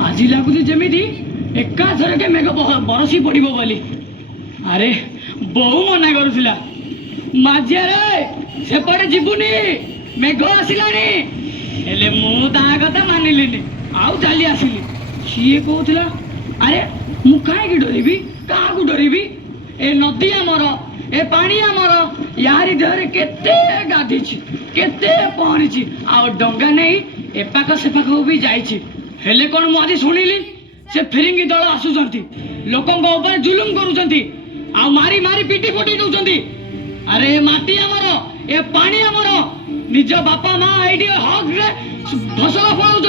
आज लगुच जमी एकाथर के मेघ बरसी पड़ो बोली। अरे बहु मना करुला माझिया रे सेपटे जीवनी मेघ आसलानी हेले मु ता कथा मानिलिनी आउ चली आसिली। सी कहूला अरे मु कहीं डरबी क्या डरबी ए नदी आमर ए पानी आमर यारी देहरे केते गाधी केते पहरी आ डंगा नहीं एपाक सेपाक भी जाइए हेले कौन मुझे शुणिली से फिरिंगी दल आसुंच लोकों जुलुम करुँच आ मारी मारी पिटी फुटी दौरान। अरे माटी आमर ए पानी आमर निज बापा माँ ये हक रे फसल फलाउं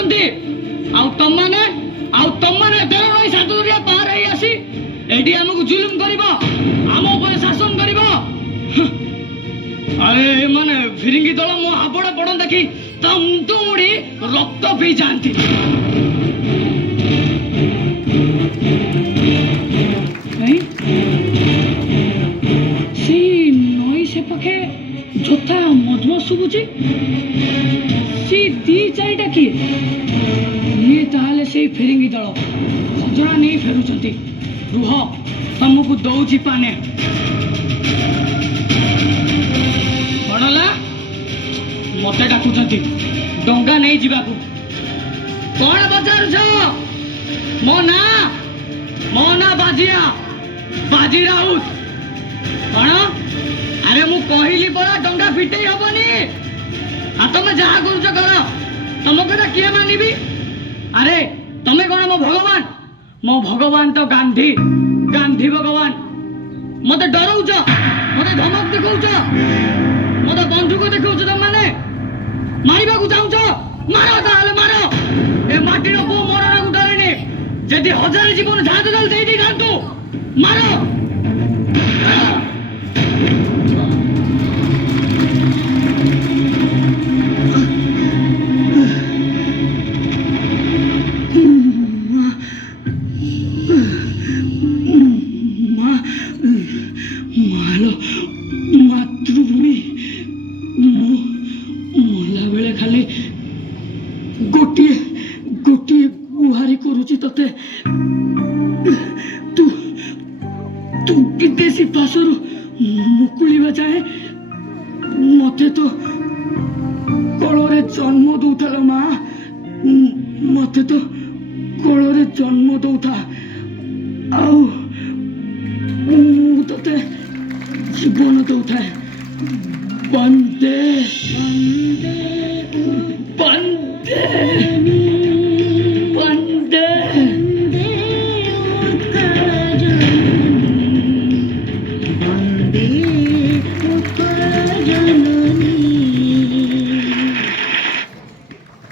तुम मैंने 13 नई 7 दुरिया पार हो आसी एटी आमको जुलुम कर आम ऊपर शासन कर। अरे माने फिरिंगी दल मो हाबड़ पड़न देखी ता मुंडू मुड़ी रक्त पी जाती। नई से पखे जोथा मधुम शुभुची सी दी चारिटा किए ये ताले से फिरिंगी दल खजरा नहीं फेरुंट। रुह तुमको दौची पाने कणला मत डाकुंट डंगा नहीं जावाक कौन पचारुछ मो ना बाजिया बाजी राउत कौन। अरे मु कहली पड़ा डंगा फिटे हेनी आ तुम जहाँ करुच कर तुम कथा किए मानबी। अरे तुम्हें कौन मो भगवान तो गांधी गांधी भगवान मत डराऊच मत धमक देखौच मत बंधुक देखौच तुम मैंने मारिबा को चाहूच मारो ताले मारो ए माटीर पु मरण को डरेनी जदि 1000 जीवन झाद दल दे दी गांतु मारो। मातृभूमि मला बेले खाली गोटे गोटे गुहारी करुची तते तू तू विदेशी पासर मुकुलिबा चाहे मते तो कलरे जन्म दौथल माँ मते तो कलरे जन्म दौथा आउ तते जीवन दौथा। वंदे